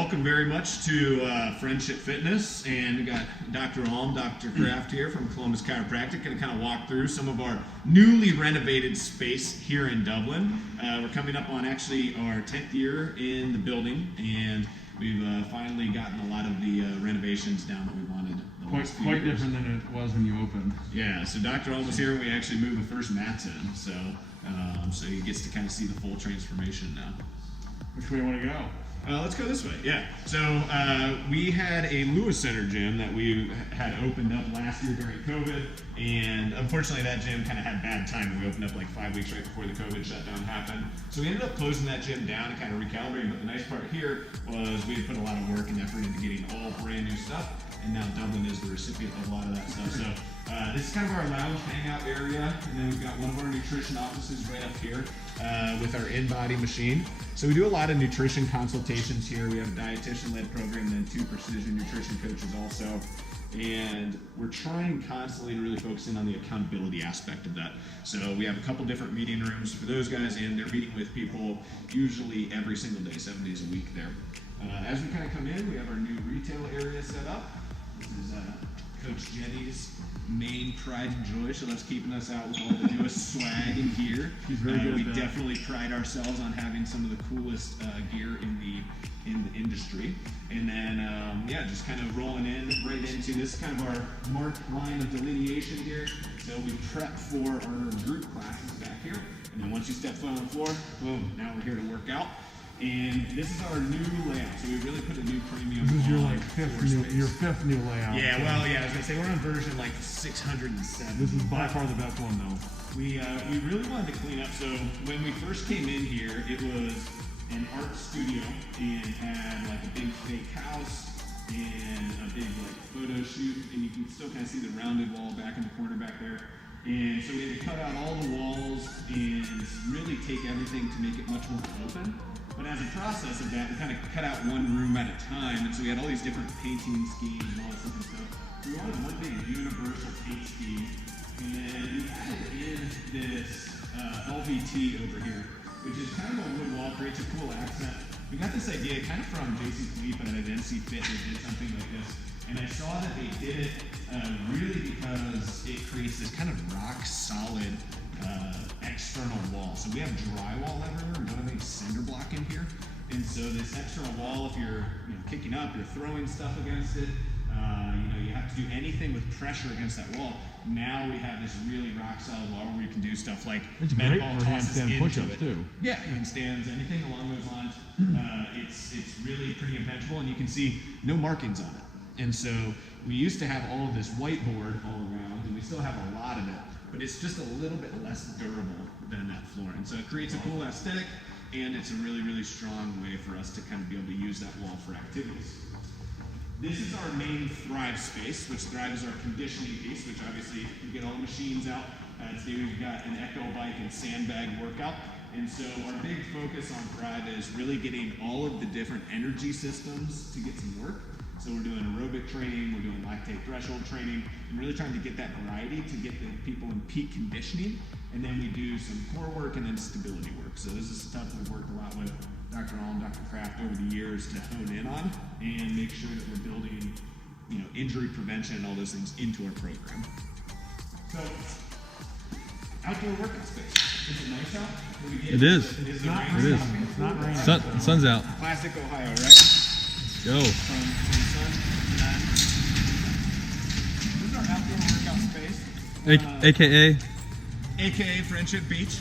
welcome very much to Friendship Fitness, and we got Dr. Alm, Dr. Kraft here from Columbus Chiropractic, going to kind of walk through some of our newly renovated space here in Dublin. We're coming up on actually our 10th year in the building, and we've finally gotten a lot of the renovations down that we wanted. Quite different than it was when you opened. Yeah, so Dr. Alm was here when we actually moved the first mats in, so he gets to kind of see the full transformation now. Which way you want to go? Let's go this way, yeah. So we had a Lewis Center gym that we had opened up last year during COVID, and unfortunately that gym kind of had bad timing. We opened up like 5 weeks right before the COVID shutdown happened. So we ended up closing that gym down and kind of recalibrating, but the nice part here was we had put a lot of work and effort into getting all brand new stuff, and now Dublin is the recipient of a lot of that stuff. So this is kind of our lounge hangout area, and then we've got one of our nutrition offices right up here with our in-body machine. So we do a lot of nutrition consultations here. We have a dietitian-led program and then 2 precision nutrition coaches also. And we're trying constantly to really focus in on the accountability aspect of that. So we have a couple different meeting rooms for those guys, and they're meeting with people usually every single day, 7 days a week there. As we kind of come in, we have our new retail area set up. This is Coach Jenny's main pride and joy. She loves keeping us out with all the newest swag in gear. She's very good We at that. definitely pride ourselves on having some of the coolest gear in the industry. And then, just kind of rolling in right into this kind of our marked line of delineation here. So we prep for our group classes back here. And then once you step foot on the floor, boom, now we're here to work out. And this is our new layout, so we really put a new premium. This is your on fifth new layout. Yeah, well, yeah, I was gonna say we're on version like 607. This is by far the best one though. We really wanted to clean up. So when we first came in here, it was an art studio and had like a big fake house and a big like photo shoot, and you can still kind of see the rounded wall back in the corner back there. And so we had to cut out all the walls and really take everything to make it much more open. But as a process of that, we kind of cut out one room at a time, and so we had all these different painting schemes and all this different stuff. We wanted one big universal paint scheme, and then we added in this LVT over here, which is kind of a wood wall, creates a cool accent. We got this idea kind of from Jason Philippe at NC Fit. They did something like this, and I saw that they did it really because it creates this kind of rock solid external wall. So we have drywall everywhere. We don't have any cinder block in here, and so this external wall, if you're kicking up, you're throwing stuff against it. You have to do anything with pressure against that wall. Now we have this really rock solid wall where you can do stuff like It's med great ball for tosses handstand into push-ups it. too. Yeah, handstands, anything along those lines. It's really pretty impenetrable, and you can see no markings on it. And so we used to have all of this whiteboard all around, and we still have a lot of it, but it's just a little bit less durable than that flooring. So it creates a cool aesthetic, and it's a really, really strong way for us to kind of be able to use that wall for activities. This is our main Thrive space, which Thrive is our conditioning piece, which obviously you get all the machines out. Today we've got an echo bike and sandbag workout. And so our big focus on Thrive is really getting all of the different energy systems to get some work. So we're doing aerobic training, we're doing lactate threshold training, and really trying to get that variety to get the people in peak conditioning. And then we do some core work and then stability work. So this is stuff we've worked a lot with Dr. Alm, Dr. Kraft over the years to hone in on and make sure that we're building, injury prevention and all those things into our program. So, outdoor workout space. Is it nice out? It is. It It's not raining. Sun's out. Classic Ohio, right? Let's go. From sun to that. This is our outdoor workout space. AKA Friendship Beach.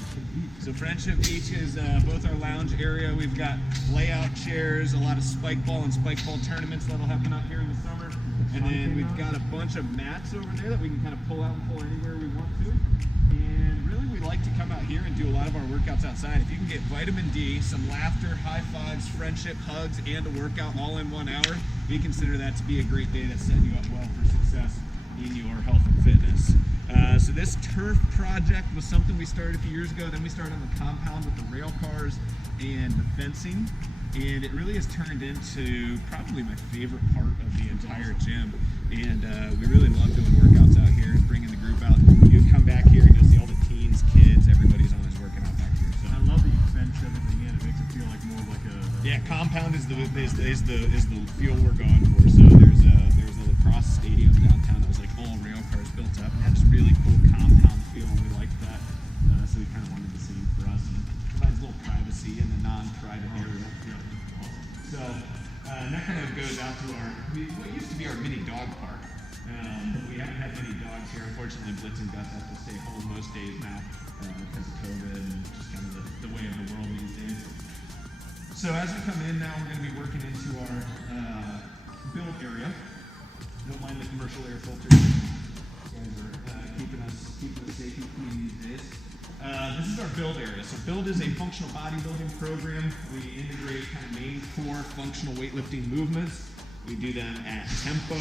So Friendship Beach is both our lounge area. We've got layout chairs, a lot of spike ball and spike ball tournaments that'll happen out here in the summer. And then we've got a bunch of mats over there that we can kind of pull out and pull anywhere we want to. And really we like to come out here and do a lot of our workouts outside. If you can get vitamin D, some laughter, high fives, friendship, hugs, and a workout all in 1 hour, we consider that to be a great day that's setting you up well for success in your health and fitness. So this turf project was something we started a few years ago. Then we started on the compound with the rail cars and the fencing, and it really has turned into probably my favorite part of the entire gym. And we really love doing workouts out here and bringing the group out. You come back here and you'll see all the teens, kids, everybody's always working out back here. So I love that you fence everything in. It makes it feel like more like a Yeah, compound is the feel we're going for. So there's a lacrosse stadium downtown that was like all rail cars built up and had this really cool compound feel, and we liked that. So we kind of wanted the same for us. And it provides a little privacy in the non-private area. So that kind of goes out to what used to be our mini dog park. But we haven't had many dogs here. Unfortunately, Blitz and Gus have to stay home most days now because of COVID and just kind of the way of the world these days. So as we come in now, we're going to be working into our build area. Don't mind the commercial air filters. You guys are keeping us safe and clean these days. This is our build area. So build is a functional bodybuilding program. We integrate kind of main core functional weightlifting movements. We do them at tempo.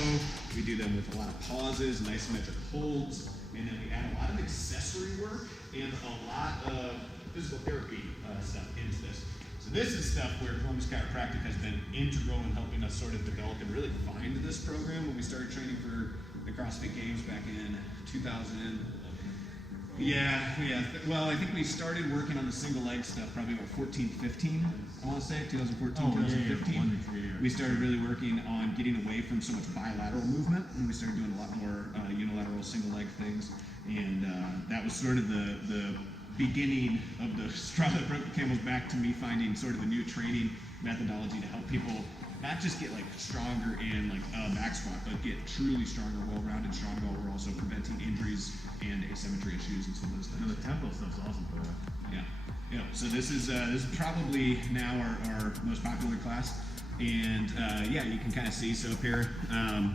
We do them with a lot of pauses and isometric holds. And then we add a lot of accessory work and a lot of physical therapy stuff into this. So this is stuff where Columbus Chiropractic has been integral in helping us sort of develop and really find this program when we started training for the CrossFit Games back in 2000. Yeah. Well, I think we started working on the single leg stuff probably about 14, 15, I want to say, 2014, 2015. Yeah. We started really working on getting away from so much bilateral movement, and we started doing a lot more unilateral single leg things. And that was sort of the beginning of the straw that broke the camel's back to me finding sort of a new training methodology to help people not just get like stronger in like a back squat, but get truly stronger, well-rounded, strong while we're also preventing injuries and asymmetry issues and some of those things. No, the tempo stuff's awesome for that. Yeah. So this is probably now our most popular class, and you can kind of see. So up here,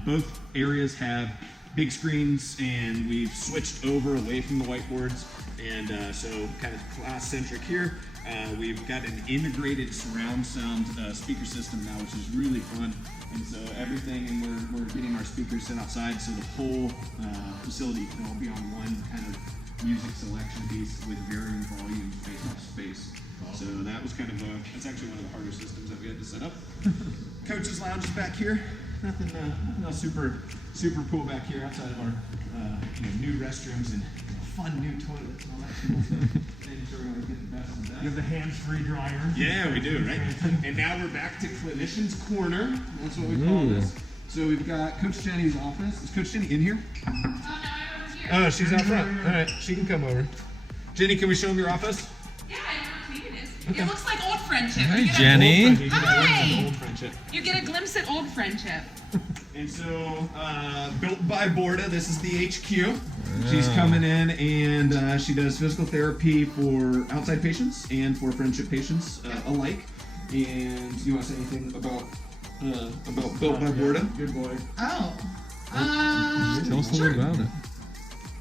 both areas have big screens, and we've switched over away from the whiteboards, and so kind of class-centric here. We've got an integrated surround sound speaker system now, which is really fun. And so everything, and we're getting our speakers set outside, so the whole facility can all be on one kind of music selection piece with varying volumes based off space. So that was kind of that's actually one of the harder systems that we had to set up. Coach's lounge is back here. Nothing else super cool back here outside of our new restrooms and fun new toilets and all that cool stuff. Making sure we're going to get the best of that. You have the hands-free dryer. Yeah, we do, right? And now we're back to Clinicians Corner. That's what we call this. So we've got Coach Jenny's office. Is Coach Jenny in here? Oh, no, I'm over here. Oh, she's out front. All right, she can come over. Jenny, can we show them your office? Yeah, I know how clean it is. Okay. It looks like old friendship. Hi, You get a- Jenny. Hi. Old friendship. You get a glimpse at old friendship. And so, built by Borda, this is the HQ. She's coming in and she does physical therapy for outside patients and for friendship patients alike. And you want to say anything about Built by Borda? Good boy. Oh. Tell us a little about it.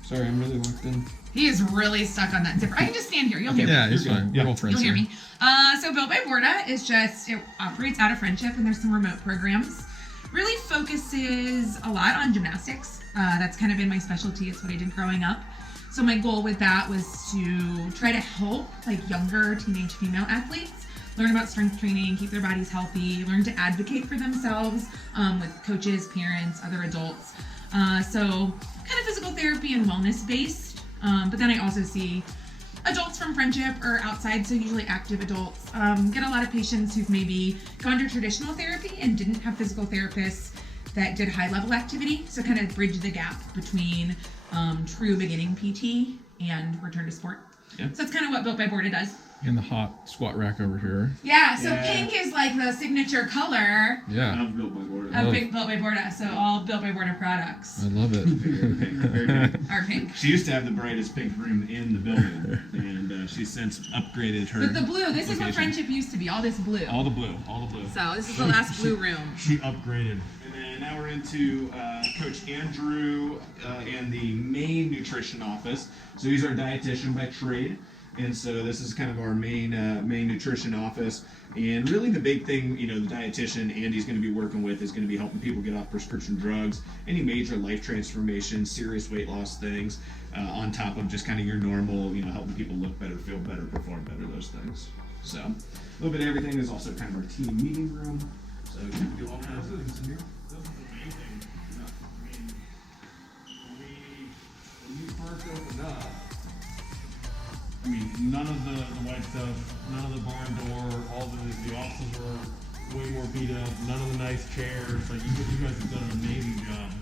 Sorry, I'm really locked in. He is really stuck on that zipper. I can just stand here. You'll hear me. Yeah, it's fine. We're all friends You'll hear here. me. So Built by Borda is it operates out of Friendship, and there's some remote programs. Really focuses a lot on gymnastics. That's kind of been my specialty. It's what I did growing up. So my goal with that was to try to help like younger teenage female athletes learn about strength training, keep their bodies healthy, learn to advocate for themselves with coaches, parents, other adults. So kind of physical therapy and wellness based. But then I also see adults from Friendship or outside, so usually active adults, get a lot of patients who've maybe gone to traditional therapy and didn't have physical therapists that did high level activity. So kind of bridge the gap between true beginning PT and return to sport. Yeah. So that's kind of what Built by Borda does. And the hot squat rack over here. Yeah, so Yeah. pink is like the signature color Yeah, I'm Built by Borda. of Built by Borda. So all Built by Borda products I love it. Very pink. are pink. She used to have the brightest pink room in the building, and she's since upgraded her. But the blue, this is what location. Friendship used to be, all this blue. All the blue. So this is the last blue room. She upgraded. And then now we're into Coach Andrew and the main nutrition office. So he's our dietitian by trade. And so this is kind of our main nutrition office. And really the big thing, the dietitian Andy's going to be working with is going to be helping people get off prescription drugs, any major life transformation, serious weight loss things, on top of just kind of your normal, helping people look better, feel better, perform better, those things. So a little bit of everything. Is also kind of our team meeting room. So we can do all kinds of things in here. This is amazing. I mean, when you first opened up, I mean, none of the white stuff, none of the barn door, all the offices were way more beat up, none of the nice chairs. Like, you guys have done an amazing job.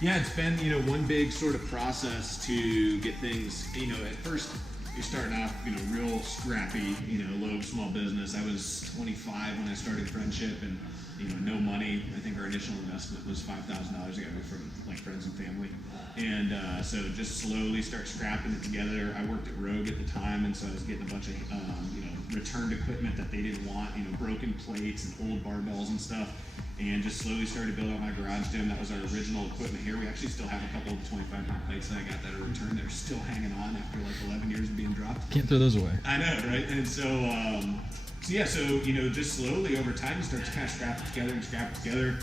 Yeah, it's been, one big sort of process to get things, at first you're starting off, real scrappy, low, small business. I was 25 when I started Friendship, and, no money. I think our initial investment was $5,000 I got from like friends and family. And so just slowly start scrapping it together. I worked at Rogue at the time, and so I was getting a bunch of, returned equipment that they didn't want, broken plates and old barbells and stuff. And just slowly started building out my garage gym. That was our original equipment here. We actually still have a couple of 25-pound plates that I got that are returned. They're still hanging on after like 11 years of being dropped. Can't throw those away. I know, right? And so, just slowly over time, you start to kind of scrap it together.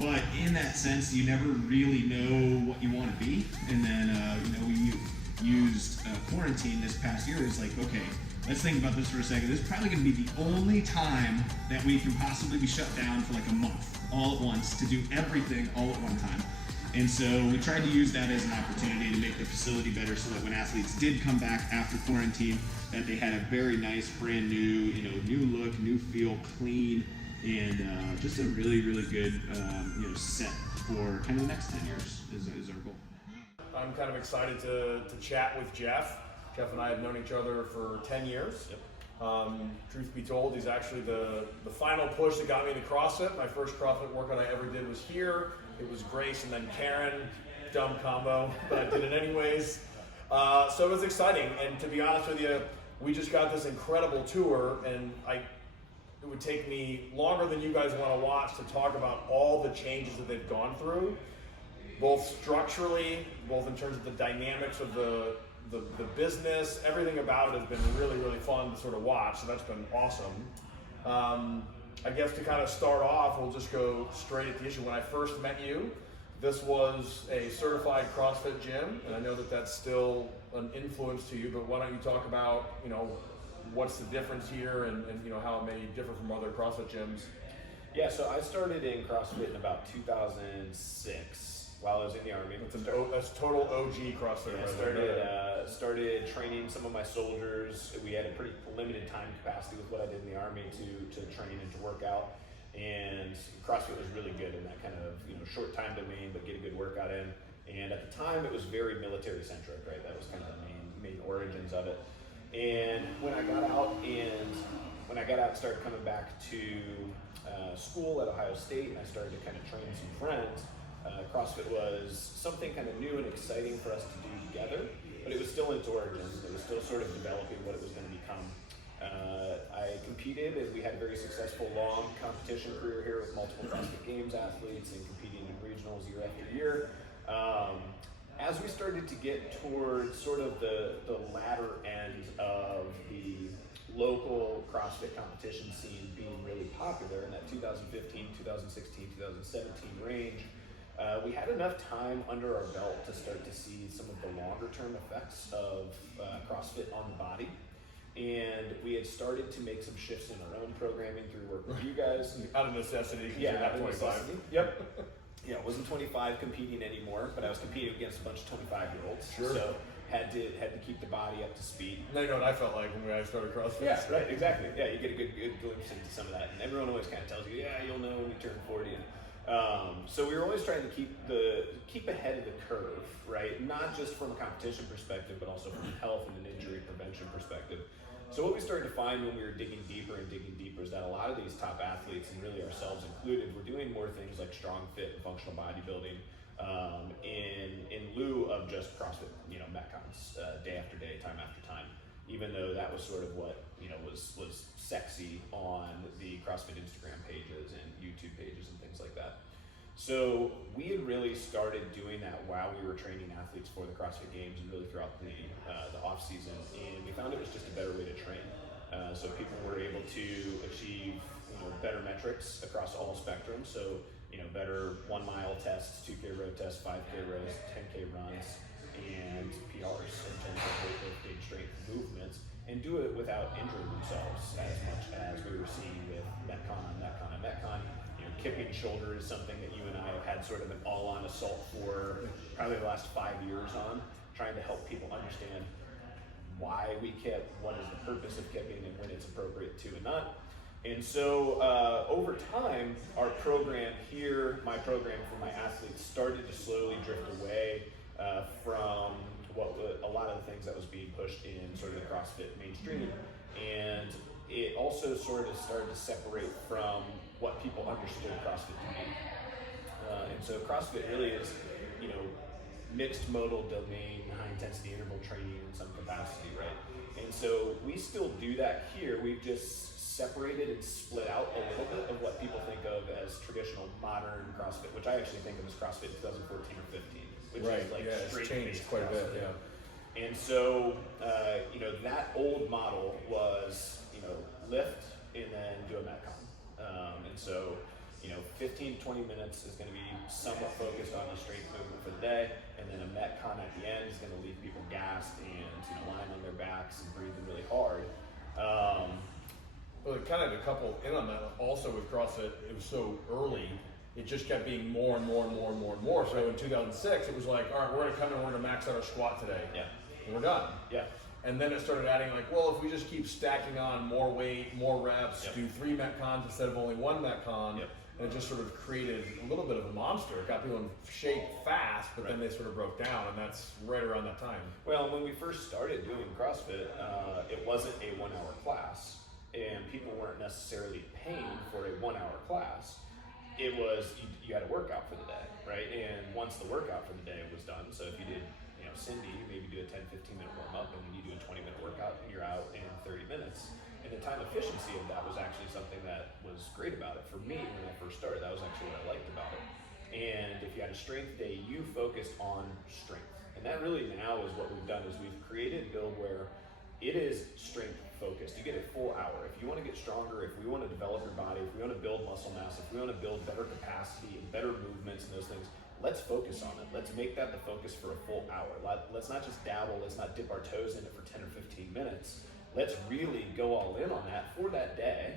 But in that sense, you never really know what you want to be. And then, we used quarantine this past year. It's like, okay, let's think about this for a second. This is probably going to be the only time that we can possibly be shut down for like a month all at once to do everything all at one time. And so we tried to use that as an opportunity to make the facility better so that when athletes did come back after quarantine, that they had a very nice, brand new, new look, new feel, clean, and just a really, really good, set for kind of the next 10 years is our goal. I'm kind of excited to chat with Jeff. Jeff and I have known each other for 10 years. Yep. Truth be told, he's actually the final push that got me into CrossFit. My first CrossFit workout I ever did was here. It was Grace and then Karen. Dumb combo, but I did it anyways. So it was exciting. And to be honest with you, we just got this incredible tour, and it would take me longer than you guys want to watch to talk about all the changes that they've gone through, both structurally, both in terms of the dynamics of the business. Everything about it has been really, really fun to sort of watch, so that's been awesome. I guess to kind of start off, we'll just go straight at the issue. When I first met you, this was a certified CrossFit gym, and I know that that's still an influence to you, but why don't you talk about, what's the difference here and how it may differ from other CrossFit gyms? Yeah, so I started in CrossFit in about 2006 while I was in the Army. That's total OG CrossFit. Yeah, started training some of my soldiers. We had a pretty limited time capacity with what I did in the Army to train and to work out. And CrossFit was really good in that kind of short time domain, but get a good workout in. And at the time, it was very military centric, right? That was kind of the main origins of it. And when I got out and started coming back to school at Ohio State, and I started to kind of train some friends, CrossFit was something kind of new and exciting for us to do together, but it was still in its origins. It was still sort of developing what it was going to become. I competed, and we had a very successful long competition career here with multiple CrossFit Games athletes and competing in regionals year after year. As we started to get towards sort of the latter end of the local CrossFit competition scene being really popular in that 2015, 2016, 2017 range, we had enough time under our belt to start to see some of the longer term effects of CrossFit on the body. And we had started to make some shifts in our own programming through work with you guys. Out of necessity. Yeah, out of 25. necessity. Yep. Yeah, I wasn't 25 competing anymore, but I was competing against a bunch of 25-year-olds. Sure. So had to keep the body up to speed. Now you know what I felt like when I started CrossFit. Yeah, right, exactly. Yeah, you get a good glimpse into some of that, and everyone always kind of tells you, yeah, you'll know when you turn 40. And so we were always trying to keep ahead of the curve, right? Not just from a competition perspective, but also from a health and an injury prevention perspective. So what we started to find when we were digging deeper is that a lot of these top athletes, and really ourselves included, were doing more things like strong fit and functional bodybuilding in lieu of just CrossFit, metcons day after day, time after time. Even though that was sort of what was sexy on the CrossFit Instagram pages and YouTube pages and things like that. So we had really started doing that while we were training athletes for the CrossFit Games and really throughout the off season, and we found it was just a better way to train. So people were able to achieve better metrics across all spectrums. So better 1 mile tests, 2K row tests, 5K rows, 10K runs, and PRs in terms of weightlifting, strength, movements, and do it without injuring themselves as much as we were seeing with metcon on metcon on metcon. Kipping shoulder is something that you and I have had sort of an all-on assault for probably the last 5 years on, trying to help people understand why we kept, what is the purpose of keeping, and when it's appropriate to and not. And so over time, our program here, my program for my athletes, started to slowly drift away from a lot of the things that was being pushed in sort of the CrossFit mainstream. And it also sort of started to separate from what people understood CrossFit to be. And so CrossFit really is, mixed modal domain, high intensity interval training in some capacity, right? And so we still do that here. We've just separated and split out a little bit of what people think of as traditional modern CrossFit, which I actually think of as CrossFit 2014 or 15, which is like it's changed quite a bit, yeah. And so, that old model was, lift and then do a Metcon. And so, 15 to 20 minutes is going to be somewhat focused on the strength movement for the day, and then a Metcon at the end is going to leave people gassed and lying on their backs and breathing really hard. Well, kind of a couple in on that. Also with CrossFit, it was so early, it just kept being more and more and more and more and more. So in 2006, it was like, all right, we're going to come in, we're going to max out our squat today. Yeah. And we're done. Yeah. And then it started adding like, well, if we just keep stacking on more weight, more reps, Yep. do 3 Metcons instead of only 1 Metcon, Yep. and it just sort of created a little bit of a monster. It got people in shape fast, but then they sort of broke down, and that's right around that time. Well, when we first started doing CrossFit, it wasn't a 1 hour class, and people weren't necessarily paying for a 1 hour class. It was, you had a workout for the day, right? And once the workout for the day was done, so if you did, Cindy, you maybe do a 10-15 minute warm up, and then you do a 20 minute workout, and you're out in 30 minutes. And the time efficiency of that was actually something that was great about it. For me, when I first started, that was actually what I liked about it. And if you had a strength day, you focused on strength. And that really now is what we've done, is we've created a build where it is strength focused. You get a full hour. If you want to get stronger, if we want to develop your body, if we want to build muscle mass, if we want to build better capacity and better movements and those things, let's focus on it. Let's make that the focus for a full hour. Let's not just dabble, let's not dip our toes in it for 10 or 15 minutes. Let's really go all in on that for that day.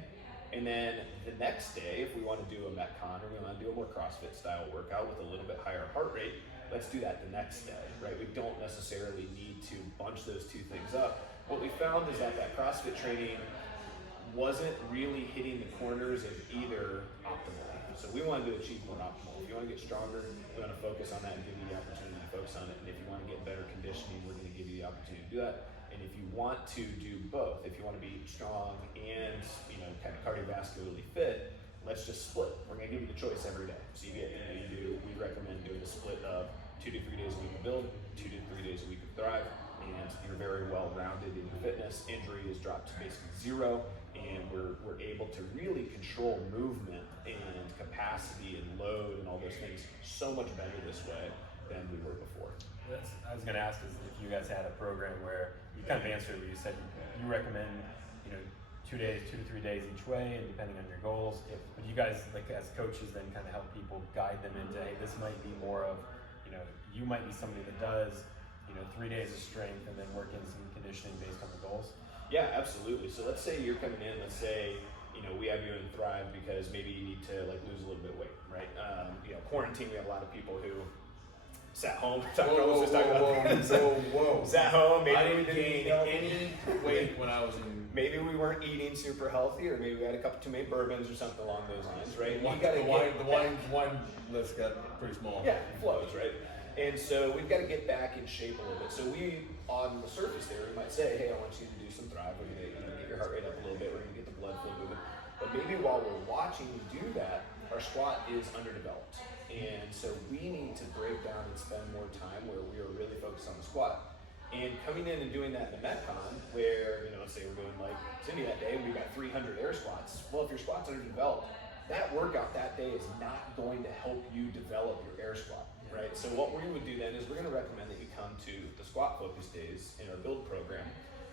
And then the next day, if we want to do a Metcon or we want to do a more CrossFit style workout with a little bit higher heart rate, let's do that the next day, right? We don't necessarily need to bunch those two things up. What we found is that CrossFit training wasn't really hitting the corners of either optimally. So we wanted to achieve more optimal. If you want to get stronger, we want to focus on that and give you the opportunity to focus on it. And if you want to get better conditioning, we're going to give you the opportunity to do that. And if you want to do both, if you want to be strong and kind of cardiovascularly fit, let's just split. We're going to give you the choice every day. So you get, we recommend doing a split of 2 to 3 days a week of build, 2 to 3 days a week of thrive, and you're very well rounded in your fitness. Injury is dropped to basically 0, and we're able to really control movement and capacity and load and all those things so much better this way than we were before. I was going to ask is if you guys had a program where you kind of answered where you said you recommend 2 days, 2 to 3 days each way, and depending on your goals. But you guys, like as coaches, then kind of help people guide them into, hey, this might be more of, you might be somebody that does 3 days of strength and then work in some conditioning based on the goals. Yeah, absolutely. So let's say you're coming in, let's say, we have you in Thrive because maybe you need to lose a little bit of weight, right? Quarantine, we have a lot of people who sat home. Whoa. Sat home, maybe I we didn't gain gain any weight when I was in. Maybe we weren't eating super healthy, or maybe we had a couple too many bourbons or something along those lines, right? The wine list got pretty small. Yeah, it flows, right? And so we've got to get back in shape a little bit. So we, on the surface there, we might say, hey, I want you to do some Thrive. We're going to get your heart rate up a little bit. We're going to get the blood flow moving. But maybe while we're watching you do that, our squat is underdeveloped. And so we need to break down and spend more time where we are really focused on the squat. And coming in and doing that in a Metcon, where, say we're doing like Cindy that day, and we've got 300 air squats. Well, if your squat's underdeveloped, that workout that day is not going to help you develop your air squat, right? So what we would do then is we're going to recommend that you come to the squat focus days in our build program,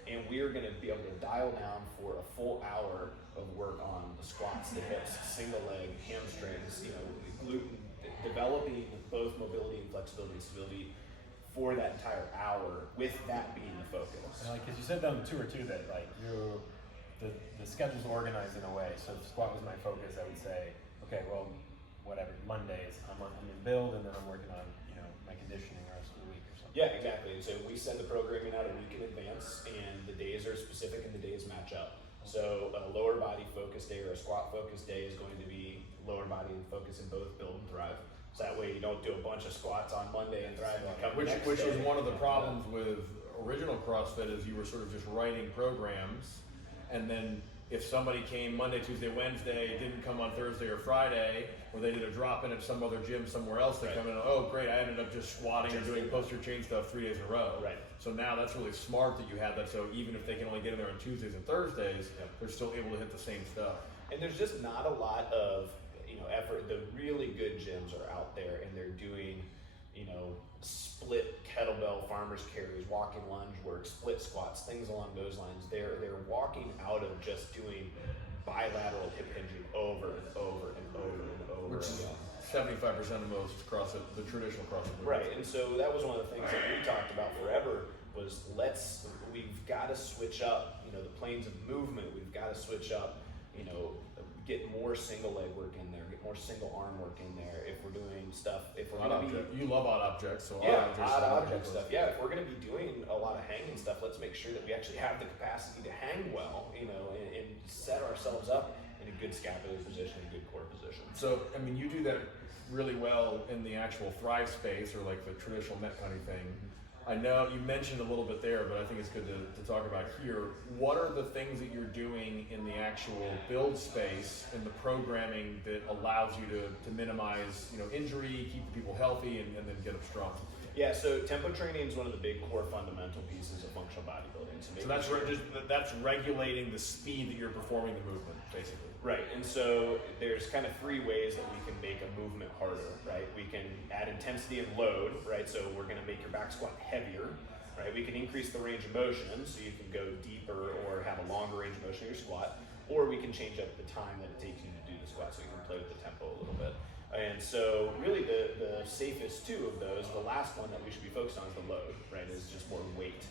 and we are going to be able to dial down for a full hour of work on the squats, the hips, single leg, hamstrings, gluten, developing both mobility and flexibility and stability for that entire hour, with that being the focus. Because you said on 2 or 2 that the schedule's organized in a way. So if squat was my focus, I would say, okay, well, whatever, Mondays I'm in build, and then I'm working on my conditioning the rest of the week or something. Yeah, exactly. And so we send the programming out a week in advance, and the days are specific and the days match up. So a lower body focus day or a squat focus day is going to be lower body focus in both Build and Thrive. So that way you don't do a bunch of squats on Monday and Thrive and come Which next was day. one of the problems with original CrossFit is you were sort of just writing programs, and then if somebody came Monday, Tuesday, Wednesday, didn't come on Thursday or Friday, or they did a drop in at some other gym somewhere else, they Right. come in, oh great, I ended up just squatting and doing poster chain stuff 3 days in a row. Right. So now that's really smart that you have that, so even if they can only get in there on Tuesdays and Thursdays, they're still able to hit the same stuff. And there's just not a lot of effort. The really good gyms are out there and they're doing split kettlebell farmers carries, walking lunge work, split squats, things along those lines. They're walking out of just doing bilateral hip hinging over and over and over and over Which is again. 75% of most CrossFit, the traditional CrossFit movement. Right, and so that was one of the things that we talked about forever was we've got to switch up, the planes of movement. We've got to switch up, get more single leg work in there, get more single arm work in there. If we're doing stuff, if we're going to be You love odd objects, so odd object stuff. Yeah, if we're going to be doing a lot of hanging stuff, let's make sure that we actually have the capacity to hang well, and set ourselves up in a good scapular position, a good core position. So, I mean, you do that really well in the actual Thrive space or like the traditional Metcon thing. I know you mentioned a little bit there, but I think it's good to talk about here. What are the things that you're doing in the actual build space and the programming that allows you to minimize, injury, keep the people healthy, and then get them strong? Yeah, so tempo training is one of the big core fundamental pieces of functional bodybuilding. So that's regulating the speed that you're performing the movement, basically. Right, and so there's kind of 3 ways that we can make a movement harder, right? We can add intensity and load, right? So we're going to make your back squat heavier, right? We can increase the range of motion, so you can go deeper or have a longer range of motion in your squat, or we can change up the time that it takes you to do the squat, so you can play with the tempo a little bit. And so really the safest 2 of those, the last one that we should be focused on is the load, right? Is just more weight.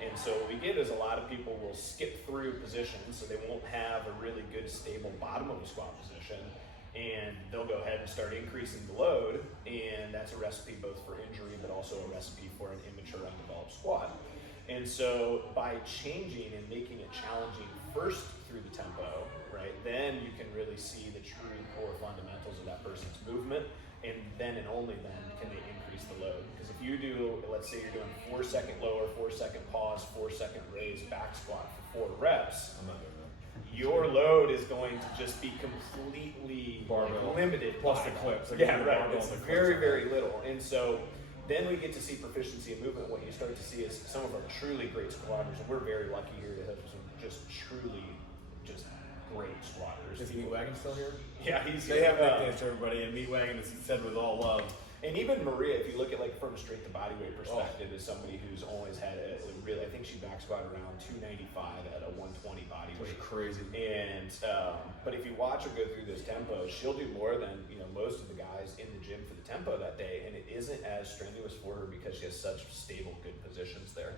And so what we get is a lot of people will skip through positions, so they won't have a really good stable bottom of the squat position, and they'll go ahead and start increasing the load, and that's a recipe both for injury but also a recipe for an immature undeveloped squat. And so by changing and making it challenging first through the tempo, right, then you can really see the true core fundamentals of that person's movement, and then and only then can they increase the load. Because if you do, let's say you're doing 4-second lower, 4-second pause, 4-second raise back squat for 4 reps, I'm not doing that. your load is going to just be completely limited. Plus the clips. Yeah, right. It's very, very little. And so then we get to see proficiency in movement. What you start to see is some of our truly great squatters, and we're very lucky here to have some just truly just great squatters. Is Meat Wagon still here? Yeah, he's They have nicknames, everybody, and Meat Wagon is said with all love. And even Maria, if you look at from a straight to body weight perspective, is somebody who's always had a really, I think she back squatted around 295 at a 120 body weight. Which is crazy. And but if you watch her go through those tempos, she'll do more than most of the guys in the gym for the tempo that day, and it isn't as strenuous for her because she has such stable, good positions there.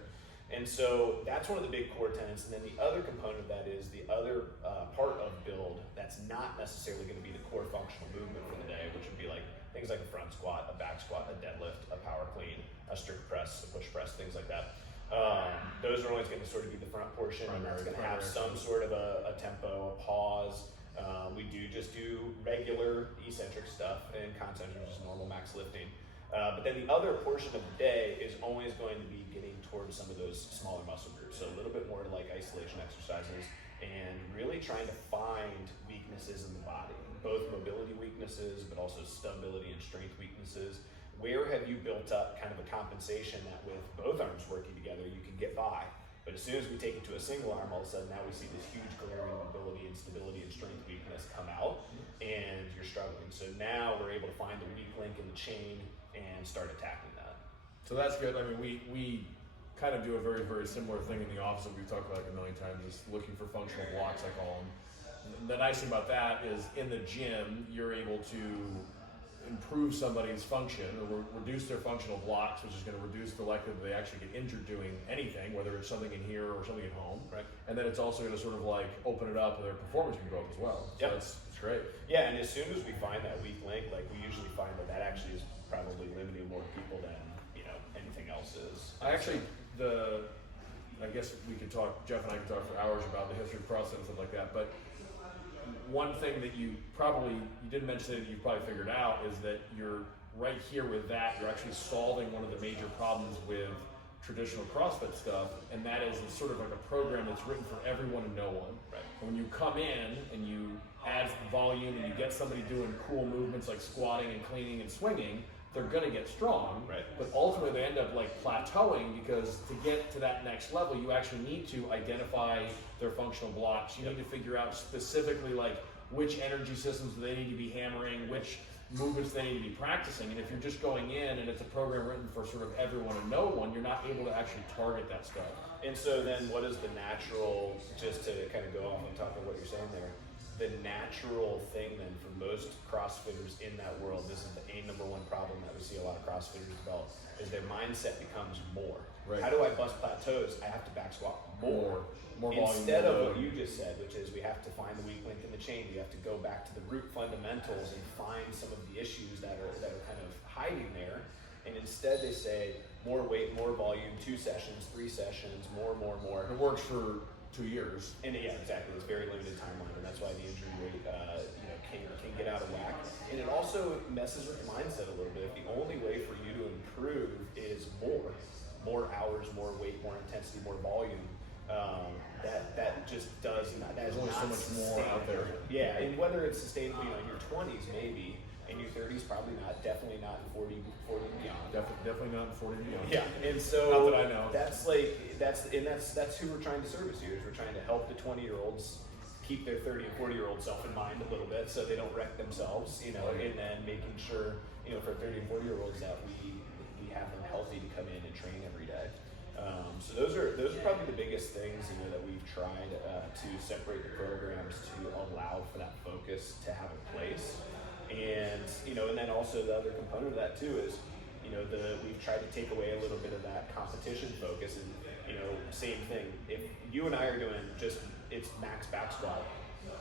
And so that's one of the big core tenets. And then the other component of that is the other part of build that's not necessarily going to be the core functional movement for the day, which would be like things like a front squat, a back squat, a deadlift, a power clean, a strict press, a push press, things like that. Those are always going to sort of be the front portion, and that's going to have some sort of a tempo, a pause. We just do regular eccentric stuff and concentric, just normal max lifting. But then the other portion of the day is always going to be getting towards some of those smaller muscle groups. So a little bit more like isolation exercises and really trying to find weaknesses in the body, both mobility weaknesses, but also stability and strength weaknesses. Where have you built up kind of a compensation that with both arms working together, you can get by? But as soon as we take it to a single arm, all of a sudden now we see this huge glaring mobility and stability and strength weakness come out, and you're struggling. So now we're able to find the weak link in the chain and start attacking that. So that's good. I mean, we kind of do a very, very similar thing in the office that we've talked about like a million times, is looking for functional blocks, I call them. The nice thing about that is in the gym, you're able to improve somebody's function or reduce their functional blocks, which is going to reduce the likelihood they actually get injured doing anything, whether it's something in here or something at home. Right. And then it's also going to sort of like open it up and their performance can go up as well. So that's great. Yeah, and as soon as we find that weak link, like we usually find that actually is probably limiting more people than anything else is. I guess we could talk, Jeff and I could talk for hours about the history of CrossFit and stuff like that, but one thing that you didn't mention that you probably figured out is that you're right here with that, you're actually solving one of the major problems with traditional CrossFit stuff, and that is it's sort of like a program that's written for everyone and no one. Right. And when you come in and you add volume and you get somebody doing cool movements like squatting and cleaning and swinging, they're gonna get strong. Right. But ultimately they end up like plateauing because to get to that next level, you actually need to identify their functional blocks. You need to figure out specifically like which energy systems do they need to be hammering, which movements they need to be practicing. And if you're just going in and it's a program written for sort of everyone and no one, you're not able to actually target that stuff. And so then what is the natural, just to kind of go off on top of what you're saying there, the natural thing then for most CrossFitters in that world, this is the number one problem that we see a lot of CrossFitters develop, is their mindset becomes more. Right. How do I bust plateaus? I have to back squat more volume, instead more of load. what you just said, which is we have to find the weak link in the chain. We have to go back to the root fundamentals and find some of the issues that are kind of hiding there. And instead they say more weight, more volume, 2 sessions, 3 sessions, more. It works for 2 years. And yeah, exactly. It's very limited timeline, and that's why the injury rate, can get out of whack. And it also messes with the mindset a little bit. If the only way for you to improve is more hours, more weight, more intensity, more volume, that just does not. That is There's only not so much more out there. Yeah, and whether it's sustainable, in your 20s maybe, in your 30s probably not. Definitely not in 40 and beyond. Definitely not in 40 and beyond. Yeah, and so Not that I know. that's who we're trying to service here. Is we're trying to help the 20-year-olds keep their 30 and 40-year-old self in mind a little bit, so they don't wreck themselves, and then making sure, for 30 and 40-year-olds that we have them healthy to come in and train every day. So those are probably the biggest things that we've tried to separate the programs to allow for that focus to have a place, and then also the other component of that too is we've tried to take away a little bit of that competition focus, and same thing. If you and I are doing it's max back squat,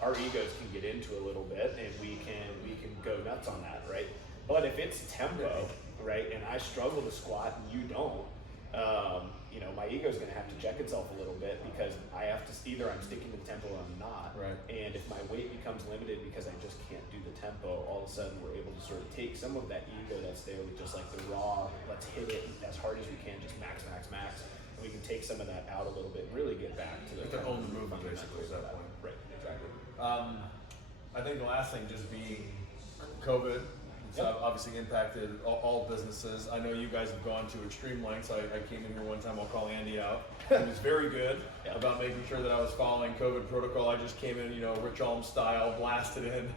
our egos can get into a little bit, and we can go nuts on that, right? But if it's tempo, right, and I struggle to squat and you don't, my ego's going to have to check itself a little bit, because I have to either I'm sticking to the tempo or I'm not. Right. And if my weight becomes limited because I just can't do the tempo, all of a sudden we're able to sort of take some of that ego that's there with just like the raw, let's hit it as hard as we can, just max. And we can take some of that out a little bit and really get back to the To own the movement basically at that point. Right, exactly. I think the last thing just being COVID. It's obviously impacted all businesses. I know you guys have gone to extreme lengths. I came in here one time, I'll call Andy out. He was very good about making sure that I was following COVID protocol. I just came in, Rich Alm style, blasted in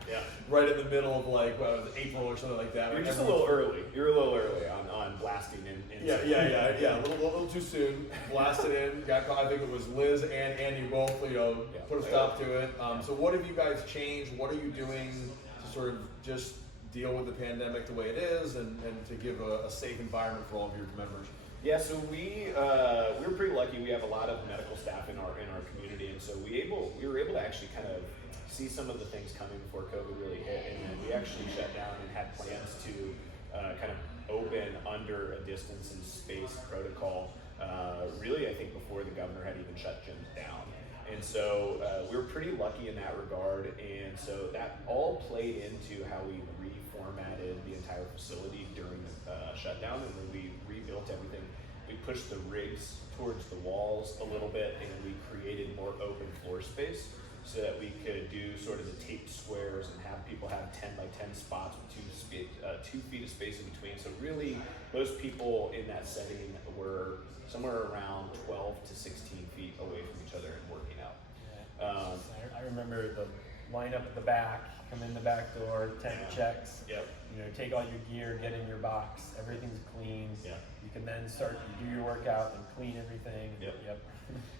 right in the middle of April or something like that. You're just a little early. You're a little early on blasting in. Yeah. A little too soon. Blasted in. Got caught. I think it was Liz and Andy both, put a stop to it. So what have you guys changed? What are you doing to sort of just deal with the pandemic the way it is, and to give a safe environment for all of your members? Yeah, so we're pretty lucky. We have a lot of medical staff in our community, and so we were able to actually kind of see some of the things coming before COVID really hit, and then we actually shut down and had plans to kind of open under a distance and space protocol. Really, I think before the governor had even shut gyms down. And so we were pretty lucky in that regard, and so that all played into how we reformatted the entire facility during the shutdown, and when we rebuilt everything, we pushed the rigs towards the walls a little bit, and we created more open floor space so that we could do sort of the taped squares and have people have 10 by 10 spots with 2 feet of space in between. So really, most people in that setting were somewhere around 12 to 16 feet away from each other and working out. I remember the line up at the back, come in the back door, tank checks. Yep. Take all your gear, get in your box. Everything's clean. Yeah. You can then start to do your workout and clean everything. Yep.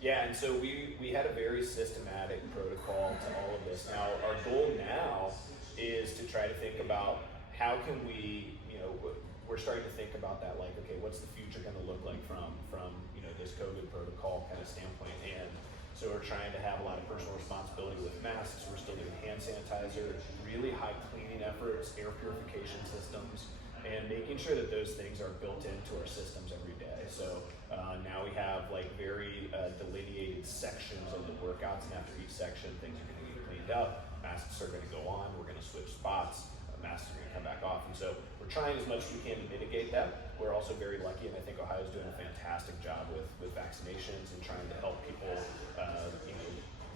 Yeah, and so we had a very systematic protocol to all of this. Now, our goal now is to try to think about how can we, we're starting to think about that, like, okay, what's the future going to look like from this COVID protocol kind of standpoint. And so we're trying to have a lot of personal responsibility with masks. We're still doing hand sanitizer, really high cleaning efforts, air purification systems, and making sure that those things are built into our systems every day. So now we have like very delineated sections of the workouts, and after each section, things are going to get cleaned up. Masks are going to go on. We're going to switch spots. Masks are going to come back off, and so we're trying as much as we can to mitigate that. We're also very lucky, and I think Ohio's doing a fantastic job with vaccinations and trying to help people,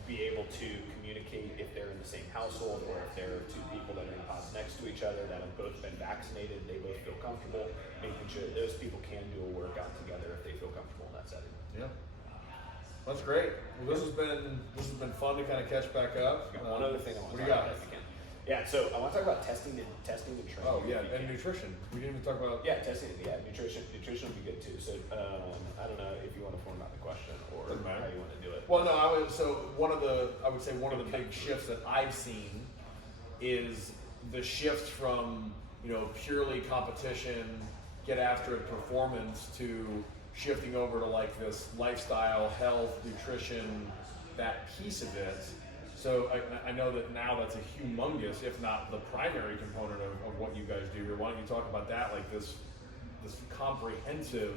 be able to communicate if they're in the same household or if there are two people that are in pods next to each other that have both been vaccinated, they both feel comfortable, making sure that those people can do a workout together if they feel comfortable in that setting. Yeah. That's great. Well, this has been fun to kind of catch back up. One other thing I want to what do you talk about if you can. Yeah, so I want to talk about testing the training. Oh yeah, and nutrition. We didn't even talk about. Yeah, testing. Yeah, nutrition would be good too. So I don't know if you want to format the question or how you want to do it. Well, no, I would say one of the big shifts that I've seen is the shift from purely competition, get after it performance to shifting over to like this lifestyle, health, nutrition, that piece of it. So I know that now that's a humongous, if not the primary component of what you guys do here. Why don't you talk about that, like this comprehensive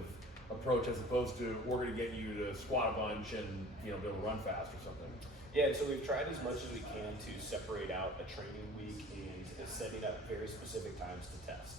approach as opposed to we're going to get you to squat a bunch and be able to run fast or something. Yeah, so we've tried as much as we can to separate out a training week and setting up very specific times to test.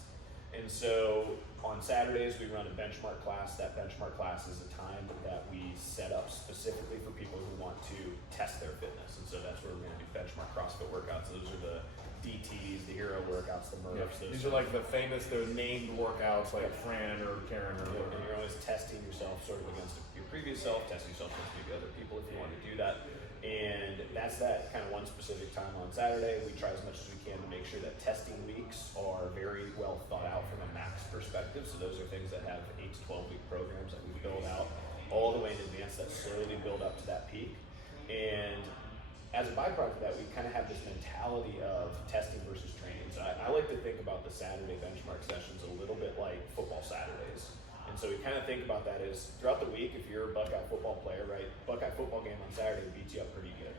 And so on Saturdays we run a benchmark class. That benchmark class is a time that we set up specifically for people who want to test their fitness. And so that's where we're going to do benchmark CrossFit workouts. Those are the DTs, the hero workouts, the Murphs. Yep. These are like the famous, they're named workouts like Fran or Karen or whatever. And you're always testing yourself sort of against your previous self, testing yourself against maybe other people if you want to do that. And that's that kind of one specific time on Saturday. We try as much as we can to make sure that testing weeks are very well thought out from a max perspective. So those are things that have 8 to 12 week programs that we build out all the way in advance that slowly build up to that peak. And as a byproduct of that, we kind of have this mentality of testing versus training. So I like to think about the Saturday benchmark sessions a little bit like football Saturdays. And so we kind of think about that as throughout the week, if you're a Buckeye football player, right, Buckeye football game on Saturday beats you up pretty good.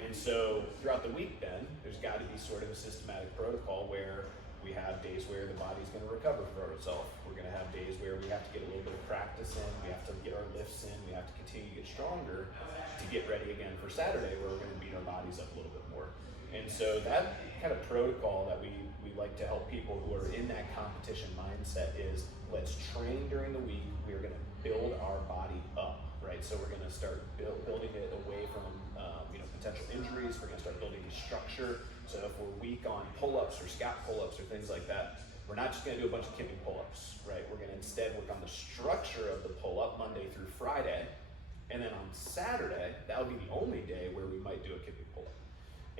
And so throughout the week then, there's got to be sort of a systematic protocol where we have days where the body's going to recover from itself. We're going to have days where we have to get a little bit of practice in, we have to get our lifts in, we have to continue to get stronger to get ready again for Saturday where we're going to beat our bodies up a little bit more. And so that kind of protocol that we like to help people who are in that competition mindset is let's train during the week. We're going to build our body up, right? So we're going to start building it away from potential injuries. We're going to start building a structure. So if we're weak on pull-ups or squat pull-ups or things like that, we're not just going to do a bunch of kipping pull-ups, right? We're going to instead work on the structure of the pull-up Monday through Friday. And then on Saturday, that would be the only day where we might do a kipping pull-up.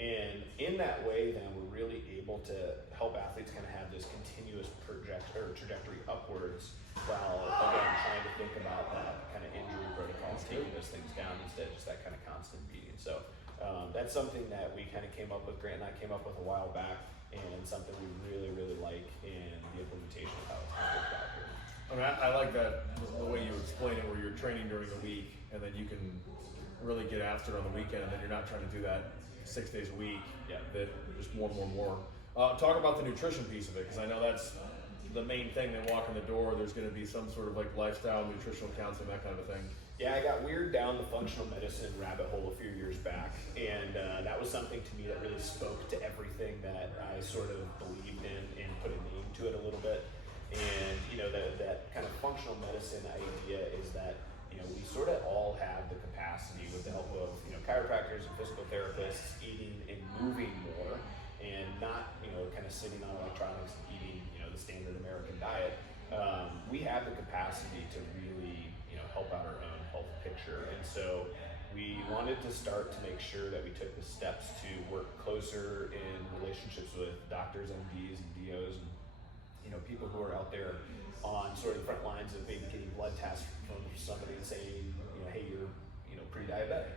And in that way, then we're really able to help athletes kind of have this continuous trajectory upwards while, again, trying to think about that kind of injury protocol, taking those things down instead of just that kind of constant beating. So that's something that we kind of came up with, Grant and I came up with a while back, and something we really, really like in the implementation of how it's kind of worked out here. I mean, I like that, the way you explain it, where you're training during the week, and then you can really get after it on the weekend, and then you're not trying to do that 6 days a week. Yeah. That just more. Talk about the nutrition piece of it, because I know that's the main thing. They walk in the door, there's going to be some sort of like lifestyle, nutritional counseling, that kind of a thing. Yeah, I got weird down the functional medicine rabbit hole a few years back, and that was something to me that really spoke to everything that I sort of believed in and put a name to it a little bit. And that kind of functional medicine idea is that we sort of all have the capacity with the help of chiropractors and physical therapists eating and moving more, and not kind of sitting on electronics and eating the standard American diet. We have the capacity to really help out our own health picture, and so we wanted to start to make sure that we took the steps to work closer in relationships with doctors, MDs, and DOs, and people who are out there on sort of the front lines of maybe getting blood tests from somebody and saying, hey, you're pre-diabetic.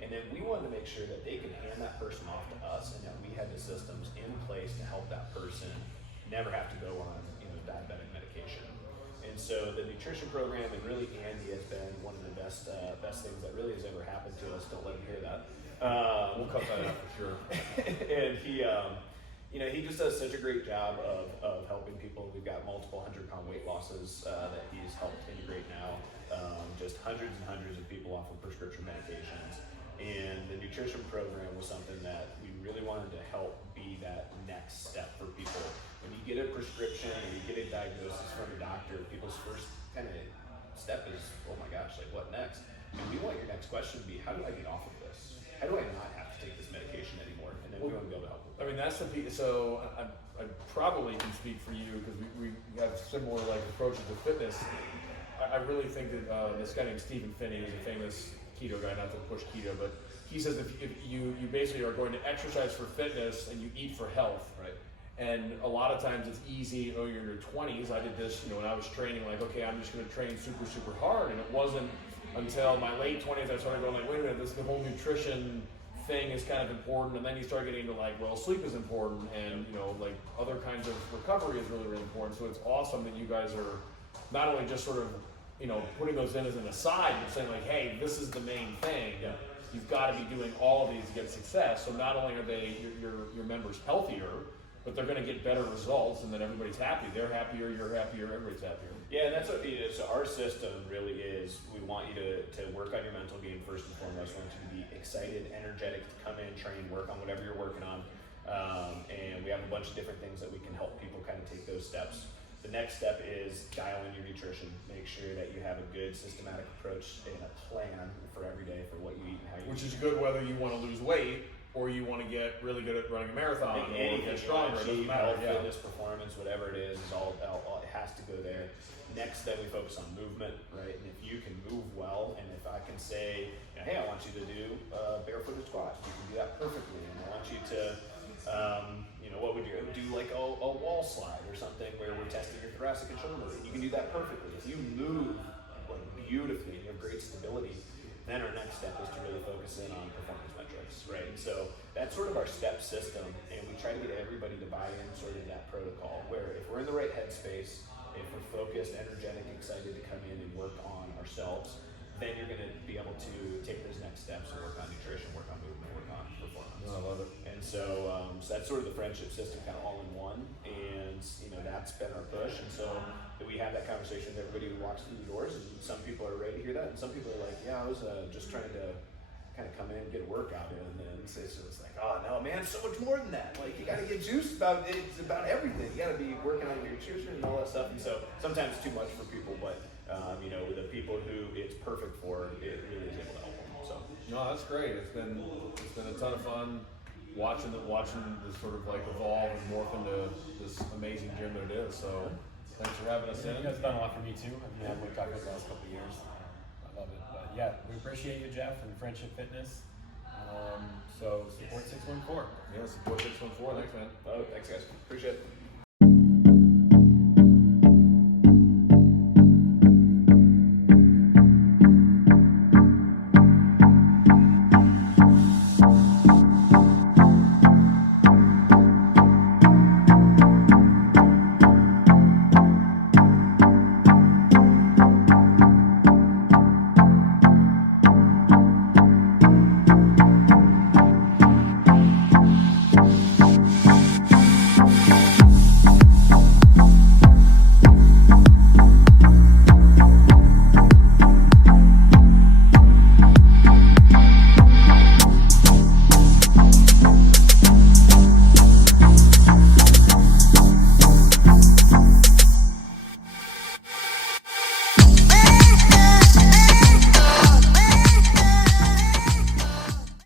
And then we wanted to make sure that they could hand that person off to us, and that we had the systems in place to help that person never have to go on diabetic medication. And so the nutrition program, and really Andy, has been one of the best things that really has ever happened to us. Don't let him hear that. We'll cut that out for sure. And he just does such a great job of helping people. We've got multiple 100-pound weight losses that he's helped integrate now. Just hundreds and hundreds of people off of prescription medications. And the nutrition program was something that we really wanted to help be that next step for people. When you get a prescription or you get a diagnosis from a doctor, people's first kind of step is, oh my gosh, like what next? And we want your next question to be, how do I get off of this? How do I not have to take this medication anymore? And then we want to be able to help with that. I mean, that's the piece. So I probably can speak for you because we have similar like approaches to fitness. I really think that this guy named Stephen Finney, who's a famous keto guy, not to push keto, but he says if you basically are going to exercise for fitness and you eat for health, right? And a lot of times it's easy, you're in your 20s. I did this, when I was training, like, okay, I'm just going to train super, super hard. And it wasn't until my late 20s I started going like, wait a minute, the whole nutrition thing is kind of important. And then you start getting into like, well, sleep is important, and like other kinds of recovery is really, really important. So it's awesome that you guys are not only just sort of putting those in as an aside, but saying like, hey, this is the main thing. Yeah. You've got to be doing all of these to get success. So not only are your members healthier, but they're going to get better results, and then everybody's happy. They're happier, you're happier, everybody's happier. Yeah, and that's what so our system really is. We want you to work on your mental game first and foremost. We want you to be excited, energetic, to come in, train, work on whatever you're working on. And we have a bunch of different things that we can help people kind of take those steps. The next step is dial in your nutrition. Make sure that you have a good systematic approach and a plan for every day for what you eat and how you eat. Which is good whether you want to lose weight or you want to get really good at running a marathon or get stronger. It doesn't matter. Health, fitness, performance, whatever it is all it has to go there. Next, then we focus on movement, right? And if you can move well, and if I can say, hey, I want you to do barefooted squats, you can do that perfectly. And I want you to what would you do, like a wall slide or something where we're testing your thoracic and shoulder. You can do that perfectly. If you move like beautifully and you have great stability, then our next step is to really focus in on performance metrics, right? And so that's sort of our step system, and we try to get everybody to buy in sort of that protocol where if we're in the right headspace, if we're focused, energetic, excited to come in and work on ourselves, then you're going to be able to take those next steps and work on nutrition, work on movement, work on performance. I love it. And so that's sort of the friendship system kind of all in one, and that's been our push. And so we have that conversation with everybody who walks through the doors, and some people are ready to hear that, and some people are like, yeah, I was just trying to kind of come in and get a workout in, and then it's like, oh no, man, so much more than that. Like, you got to get juiced about it. It's about everything. You got to be working on your nutrition and all that stuff. And so sometimes it's too much for people, but the people who it's perfect for, it really is able to help them. So no, that's great. It's been a ton of fun watching this sort of like evolve and morph into this amazing gym that it is. So thanks for having us in. You guys have done a lot for me too. I've been having talk about the last couple of years. I love it. But yeah, we appreciate you, Jeff, and Friendship Fitness. So support 614. Yeah, support 614. Thanks, man. Oh, thanks, guys. Appreciate it.